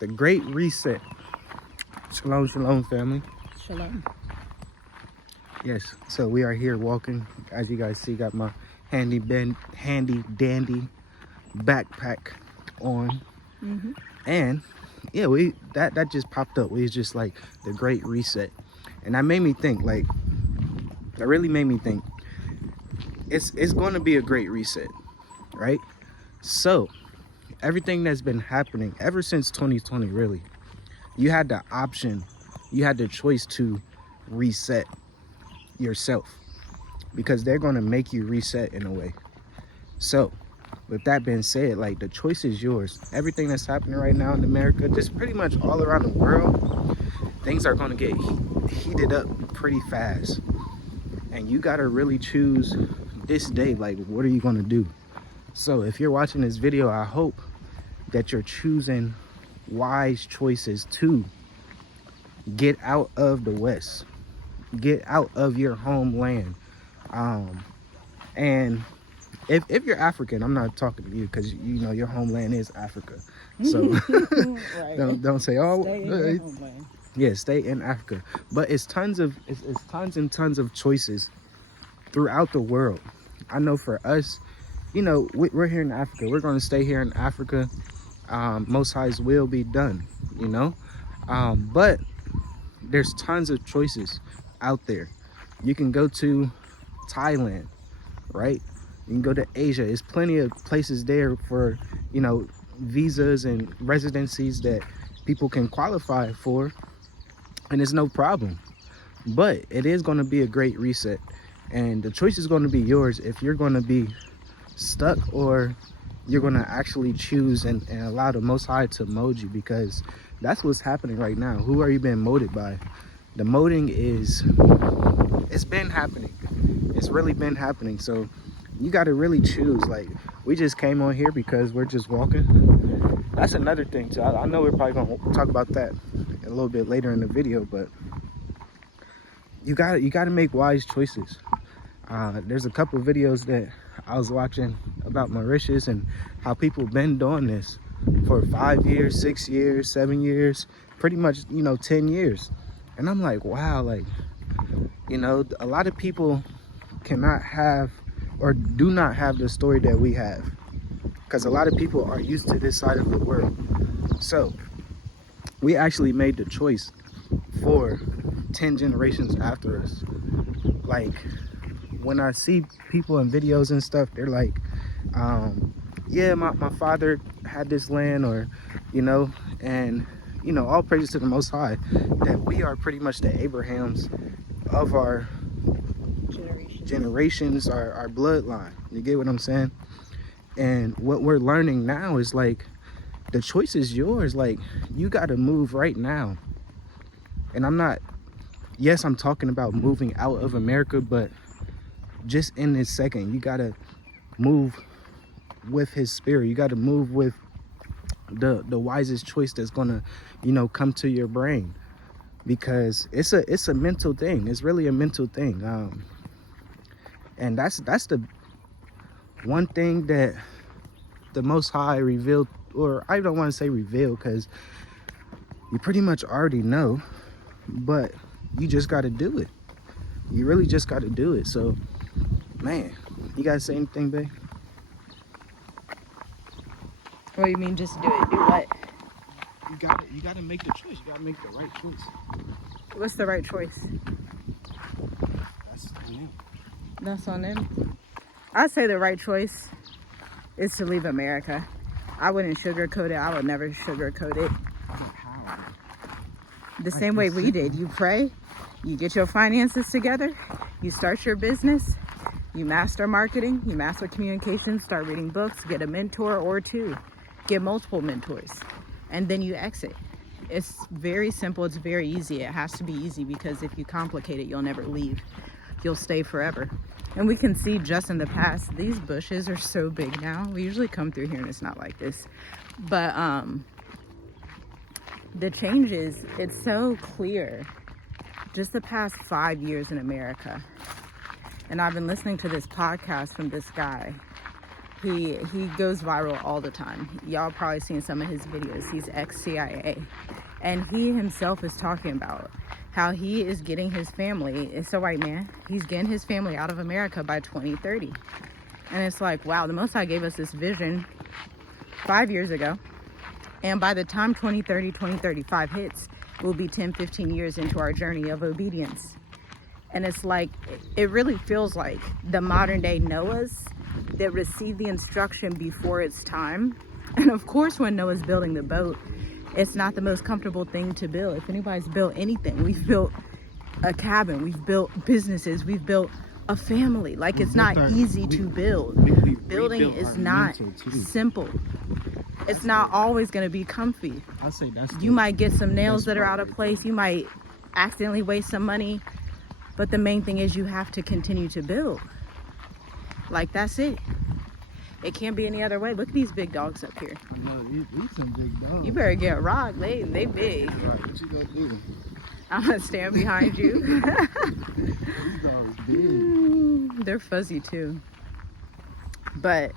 The Great Reset. Shalom, shalom, family. Shalom. Yes, so we are here walking. As you guys see, got my handy dandy backpack on. Mm-hmm. And yeah, that just popped up. We was just like the Great Reset. And that made me think, like, that really made me think. It's going to be a great reset, right? So everything that's been happening ever since 2020, really, you had the option, you had the choice to reset yourself, because they're going to make you reset in a way. So with that being said, like, the choice is yours. Everything that's happening right now in America, just pretty much all around the world, things are going to get heated up pretty fast, and you got to really choose this day, like, what are you going to do? So if you're watching this video, I hope that you're choosing wise choices to get out of the West, get out of your homeland. And if you're African, I'm not talking to you, because you know your homeland is Africa. So Right. don't say, oh, Stay in your homeland. Yeah, stay in Africa. But it's tons and tons of choices throughout the world. I know for us, you know, we're here in Africa. We're going to stay here in Africa. Most High's will be done, you know. But there's tons of choices out there. You can go to Thailand, right? You can go to Asia. There's plenty of places there for, you know, visas and residencies that people can qualify for, and it's no problem. But it is going to be a great reset, and the choice is going to be yours if you're going to be stuck, or you're going to actually choose and allow the Most High to mold you, because that's what's happening right now. Who are you being molded by? The molding it's been happening. It's really been happening. So you got to really choose. Like, we just came on here because we're just walking. That's another thing too. I know we're probably going to talk about that a little bit later in the video, but you got to make wise choices. There's a couple of videos that I was watching about Mauritius and how people been doing this for 5 years, 6 years, 7 years, pretty much, you know, 10 years. And I'm like, wow, like, you know, a lot of people cannot have or do not have the story that we have, because a lot of people are used to this side of the world. So we actually made the choice for 10 generations after us. Like, when I see people in videos and stuff, they're like, yeah, my father had this land, or, you know, and, you know, all praises to the Most High that we are pretty much the Abrahams of our generations, our bloodline. You get what I'm saying? And what we're learning now is, like, the choice is yours. Like, you got to move right now. And I'm talking about moving out of America, but just in this second, you got to move with his spirit. You got to move with the wisest choice that's gonna, you know, come to your brain, because it's a mental thing. It's really a mental thing. And that's the one thing that the Most High revealed, or I don't want to say revealed, because you pretty much already know, but you just got to do it. You really just got to do it. So, man, you guys say anything, babe? What do you mean, just do it? Do what? You gotta make the choice. You gotta make the right choice. What's the right choice? That's on you. That's on them. I'd say the right choice is to leave America. I wouldn't sugarcoat it. I would never sugarcoat it. How? The same way we did. You pray, you get your finances together, you start your business, you master marketing, you master communication, start reading books, get a mentor or two, get multiple mentors, and then you exit. It's very simple. It's very easy. It has to be easy, because if you complicate it, you'll never leave. You'll stay forever. And we can see just in the past, these bushes are so big now. We usually come through here and it's not like this. But the changes, it's so clear. Just the past 5 years in America. And I've been listening to this podcast from this guy He goes viral all the time. Y'all probably seen some of his videos. He's ex-CIA. And he himself is talking about how he is getting his family, it's a white man, he's getting his family out of America by 2030. And it's like, wow, the Most High gave us this vision 5 years ago. And by the time 2030, 2035 hits, we'll be 10, 15 years into our journey of obedience. And it's like, it really feels like the modern day Noahs that received the instruction before its time. And of course, when Noah's building the boat, it's not the most comfortable thing to build. If anybody's built anything, we've built a cabin, we've built businesses, we've built a family. Like, it's not easy to build. Building is not simple. It's not always going to be comfy. I say you might get some nails that are out of place. You might accidentally waste some money. But the main thing is you have to continue to build. Like, that's it. It can't be any other way. Look at these big dogs up here. I know, these some big dogs. You better get rocked. They big. Right, what you gonna do? I'm gonna stand behind you. These dogs big. They're fuzzy too. But,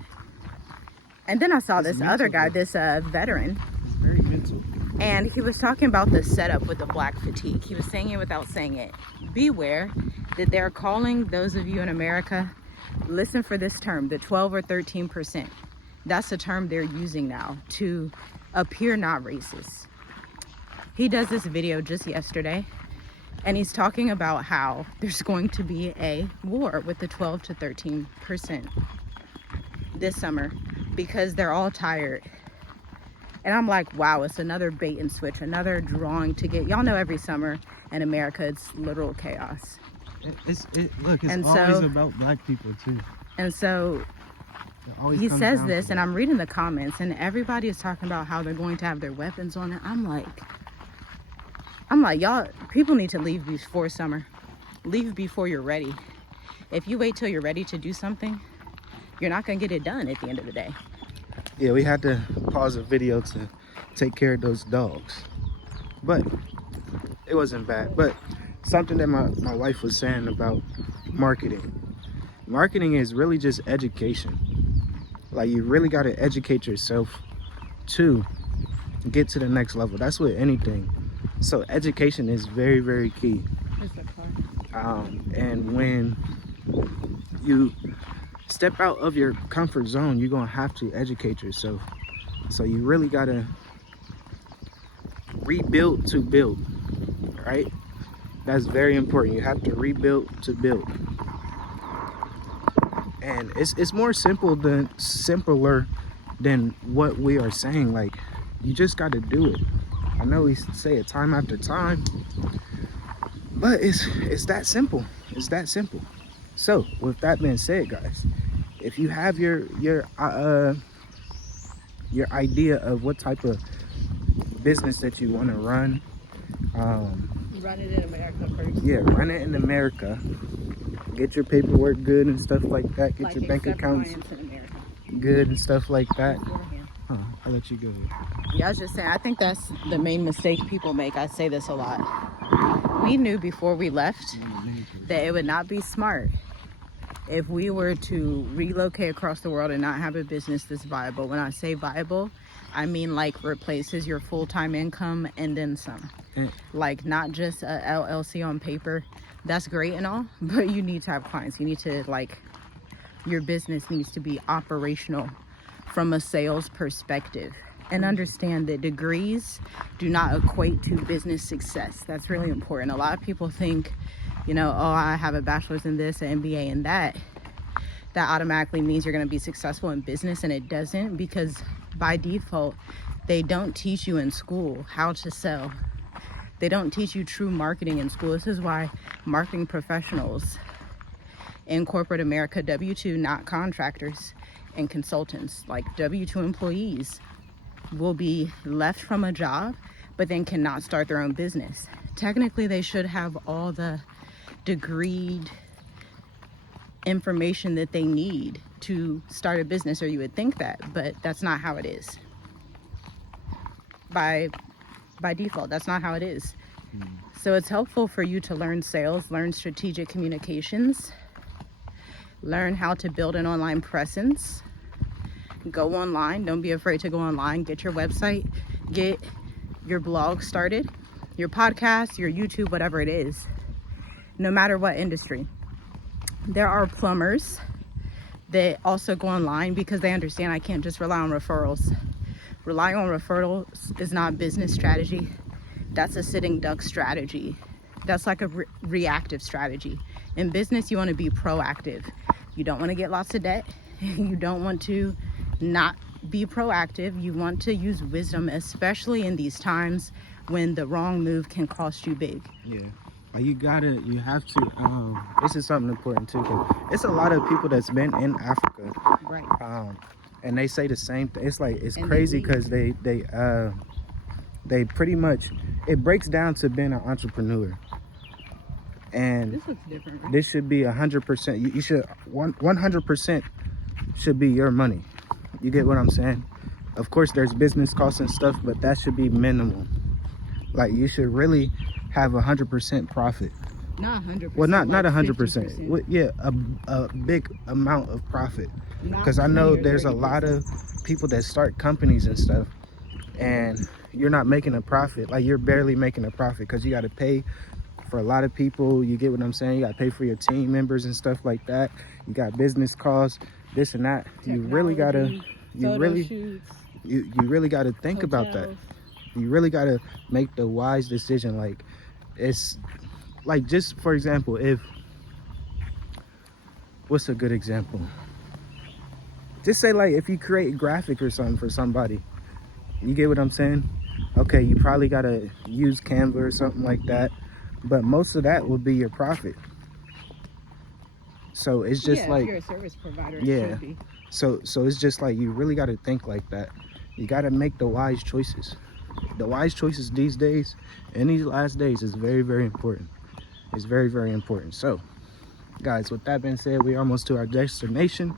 and then I saw this other guy, this veteran. It's very mental. And he was talking about the setup with the black fatigue. He was saying it without saying it. Beware that they're calling those of you in America, listen for this term, the 12 or 13%. That's the term they're using now to appear not racist. He does this video just yesterday, and he's talking about how there's going to be a war with the 12 to 13% this summer because they're all tired. And I'm like, wow, it's another bait and switch, another drawing to get. Y'all know every summer in America, it's literal chaos. Look, it's always about black people too. And so he says this, and I'm reading the comments, and everybody is talking about how they're going to have their weapons on it. I'm like, y'all, people need to leave before summer. Leave before you're ready. If you wait till you're ready to do something, you're not going to get it done at the end of the day. Yeah, we had to pause the video to take care of those dogs. But it wasn't bad. But something that my wife was saying about marketing. Marketing is really just education. Like, you really got to educate yourself to get to the next level. That's with anything. So education is very, very key. And when you step out of your comfort zone, you're gonna have to educate yourself. So you really gotta rebuild to build, right? That's very important. You have to rebuild to build. And it's more simpler than what we are saying. Like, you just gotta do it. I know we say it time after time, but it's that simple. It's that simple. So with that being said, guys, if you have your idea of what type of business that you want to run, run it in America first. Yeah, run it in America. Get your paperwork good and stuff like that. Get your bank accounts good and stuff like that. I'll let you go. Yeah, I was just saying, I think that's the main mistake people make. I say this a lot. We knew before we left that it would not be smart if we were to relocate across the world and not have a business that's viable. When I say viable, I mean like replaces your full-time income and then some. Like, not just a LLC on paper. That's great and all, but you need to have clients. You need to, like, your business needs to be operational from a sales perspective. And understand that degrees do not equate to business success. That's really important. A lot of people think, you know, oh, I have a bachelor's in this, an MBA in that. That automatically means you're going to be successful in business, and it doesn't, because by default, they don't teach you in school how to sell. They don't teach you true marketing in school. This is why marketing professionals in corporate America, W-2, not contractors and consultants, like W-2 employees, will be left from a job, but then cannot start their own business. Technically, they should have all the degreed information that they need to start a business, or you would think that, but that's not how it is. By default, that's not how it is. So it's helpful for you to learn sales, learn strategic communications, learn how to build an online presence, Go online. Don't be afraid to go online. Get your website. Get your blog started. Your podcast, your YouTube, whatever it is. No matter what industry. There are plumbers that also go online because they understand I can't just rely on referrals. Relying on referrals is not business strategy. That's a sitting duck strategy. That's like a reactive strategy. In business, you want to be proactive. You don't want to get lots of debt. You don't want to not be proactive. You want to use wisdom, especially in these times when the wrong move can cost you big. Yeah. You have to, this is something important too, 'cause it's a lot of people that's been in Africa. Right. And they say the same thing. It's like, it's And crazy because they pretty much, it breaks down to being an entrepreneur. And This looks different, right? this should be 100%. You should 100% should be your money. You get what I'm saying? Of course, there's business costs and stuff, but that should be minimal. Like, you should really have 100% profit. Not 100%. Well, not like 100%. 50%. Well, yeah, a big amount of profit. Not Because I know 20 or there's a 30%. lot of people that start companies and stuff, and you're not making a profit. Like, you're barely making a profit because you got to pay for a lot of people. You get what I'm saying? You got to pay for your team members and stuff like that. You got business costs, this and that. You really gotta, you really gotta think about that. You really gotta make the wise decision. Like, it's like, just for example, what's a good example? Just say, like, if you create a graphic or something for somebody, you get what I'm saying? Okay, you probably gotta use Canva or something like that, but most of that will be your profit. So it's just like, if you're a service provider, it yeah. should be. So it's just like, you really gotta think like that. You gotta make the wise choices. The wise choices these days, in these last days, is very, very important. It's very, very important. So, guys, with that being said, we're almost to our destination.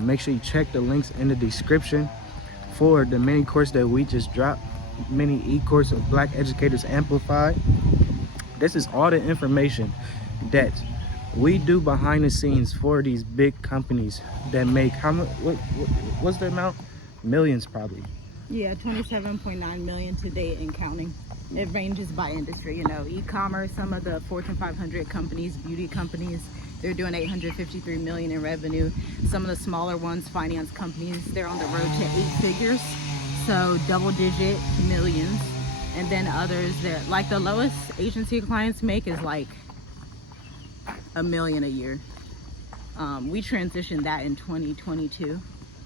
Make sure you check the links in the description for the mini course that we just dropped, mini e-course of Black Educators Amplified. This is all the information that we do behind the scenes for these big companies that make, how much? What's the amount? Millions, probably. Yeah, 27.9 million to date and counting. It ranges by industry, e-commerce, some of the Fortune 500 companies, beauty companies, they're doing 853 million in revenue. Some of the smaller ones, finance companies, they're on the road to 8 figures, so double-digit millions. And then others, they're like, the lowest agency clients make is like $1 million a year. We transitioned that in 2022,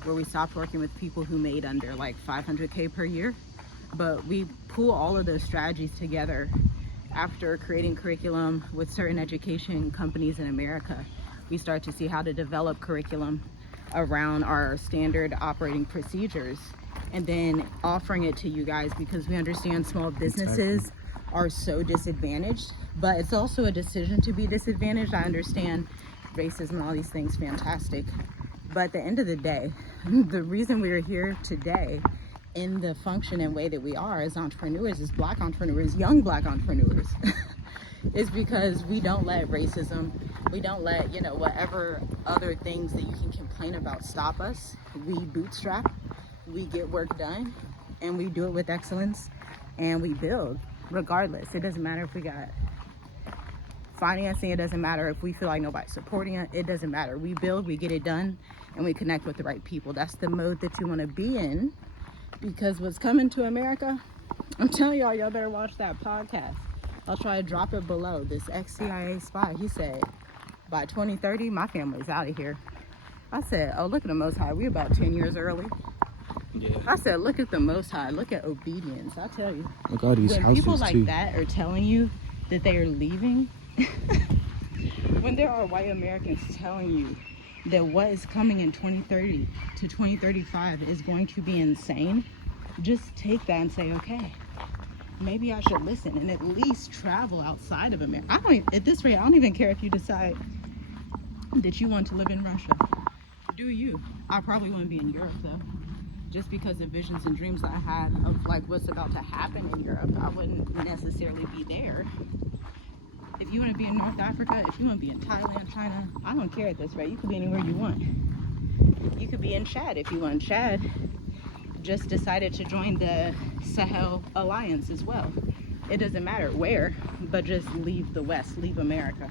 where we stopped working with people who made under like 500K per year. But we pull all of those strategies together after creating curriculum with certain education companies in America. We start to see how to develop curriculum around our standard operating procedures, and then offering it to you guys, because we understand small businesses are so disadvantaged, but it's also a decision to be disadvantaged. I understand racism and all these things, fantastic. But at the end of the day, the reason we're here today in the function and way that we are as entrepreneurs, as Black entrepreneurs, young Black entrepreneurs, is because we don't let racism, we don't let, whatever other things that you can complain about stop us. We bootstrap, we get work done, and we do it with excellence, and we build regardless. It doesn't matter if we got financing, it doesn't matter if we feel like nobody's supporting it doesn't matter. We build, we get it done, and we connect with the right people. That's the mode that you want to be in, because what's coming to America, I'm telling y'all better watch that podcast. I'll try to drop it below. This ex-CIA spy, he said, by 2030, my family's out of here. I said, oh, look at the Most High. We about 10 years early. Yeah. I said, look at the Most High. Look at obedience. I tell you. Look at all these when houses people like too. that are telling you that they are leaving, when there are white Americans telling you that what is coming in 2030 to 2035 is going to be insane, just take that and say, okay, maybe I should listen and at least travel outside of America. At this rate, I don't even care if you decide that you want to live in Russia. Do you? I probably wouldn't be in Europe though. Just because of visions and dreams that I had of like what's about to happen in Europe, I wouldn't necessarily be there. If you want to be in North Africa, if you want to be in Thailand, China, I don't care at this rate. You can be anywhere you want. You could be in Chad if you want. Chad just decided to join the Sahel Alliance as well. It doesn't matter where, but just leave the West, leave America.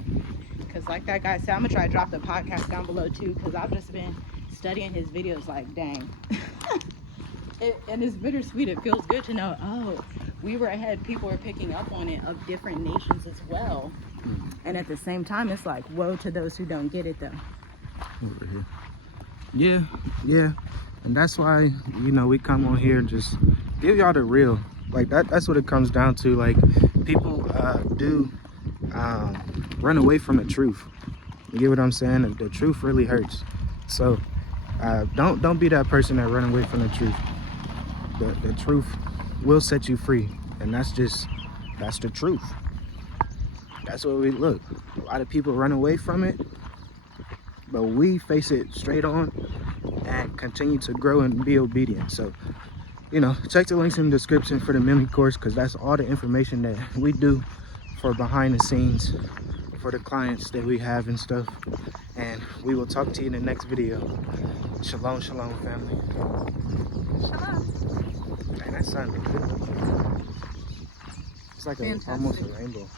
Because like that guy said, I'm gonna try to drop the podcast down below too, because I've just been studying his videos like, dang. And it's bittersweet. It feels good to know, oh, we were ahead. People are picking up on it of different nations as well. And at the same time, it's like, woe to those who don't get it though. Over here. Yeah. And that's why, you know, we come on here and just give y'all the real. Like that's what it comes down to. Like people do run away from the truth. You get what I'm saying? The truth really hurts. So don't be that person that run away from the truth. The truth will set you free, and that's the truth. That's what we look. A lot of people run away from it, but we face it straight on and continue to grow and be obedient. So, you know, check the links in the description for the mini course, because that's all the information that we do for behind the scenes for the clients that we have and stuff. And we will talk to you in the next video. Shalom, shalom, family. Shalom. Man, that sun look good. It's like Fantastic. almost a rainbow.